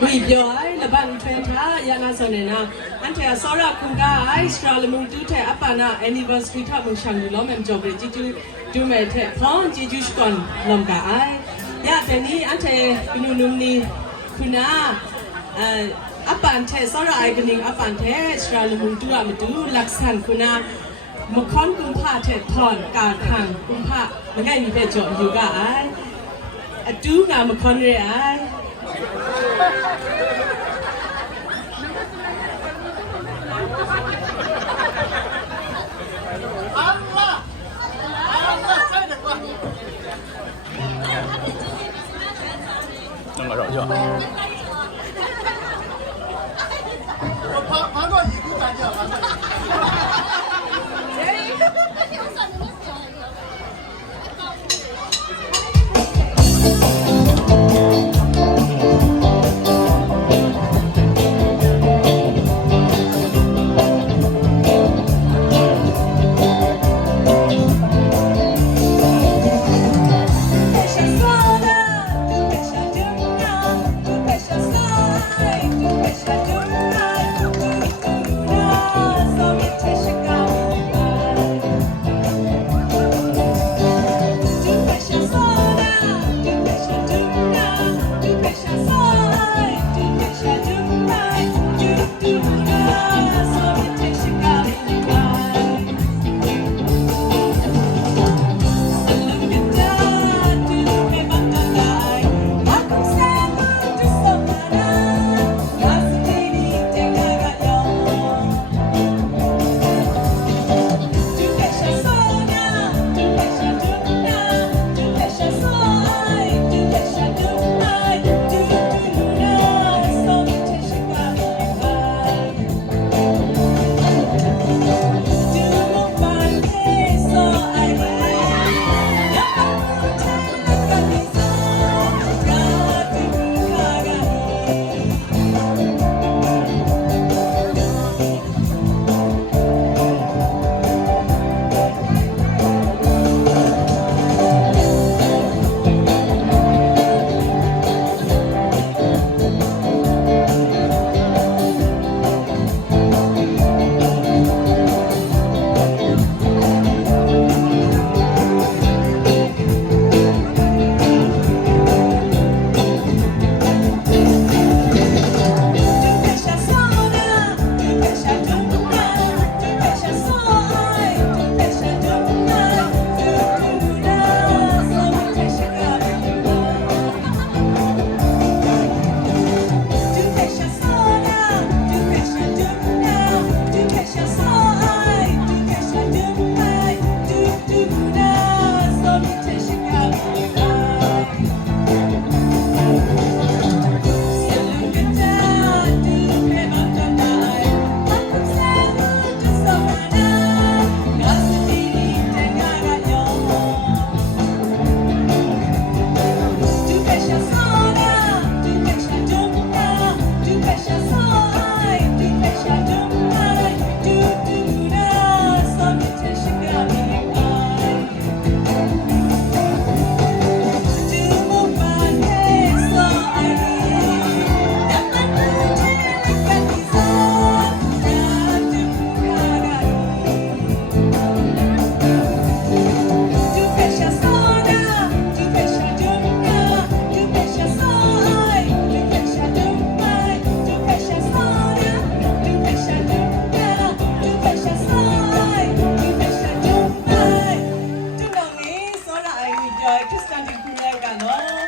we joy the ban trenta yana sonena ante asora kunga Israel mungtute apana anniversary tha mung shanglo mem job jitu du me the phon jitu skon lomga ai ya tani ante pinunumni kuna apante sora iconic apante Israel mungtu amatu laksan kuna mukon kumpha the thon ka khang kumpha mangai mi phe jo yu ga ai atu na mukon re ai弄个绕圈。旁过你不干净，旁过你。Kristen Kulega no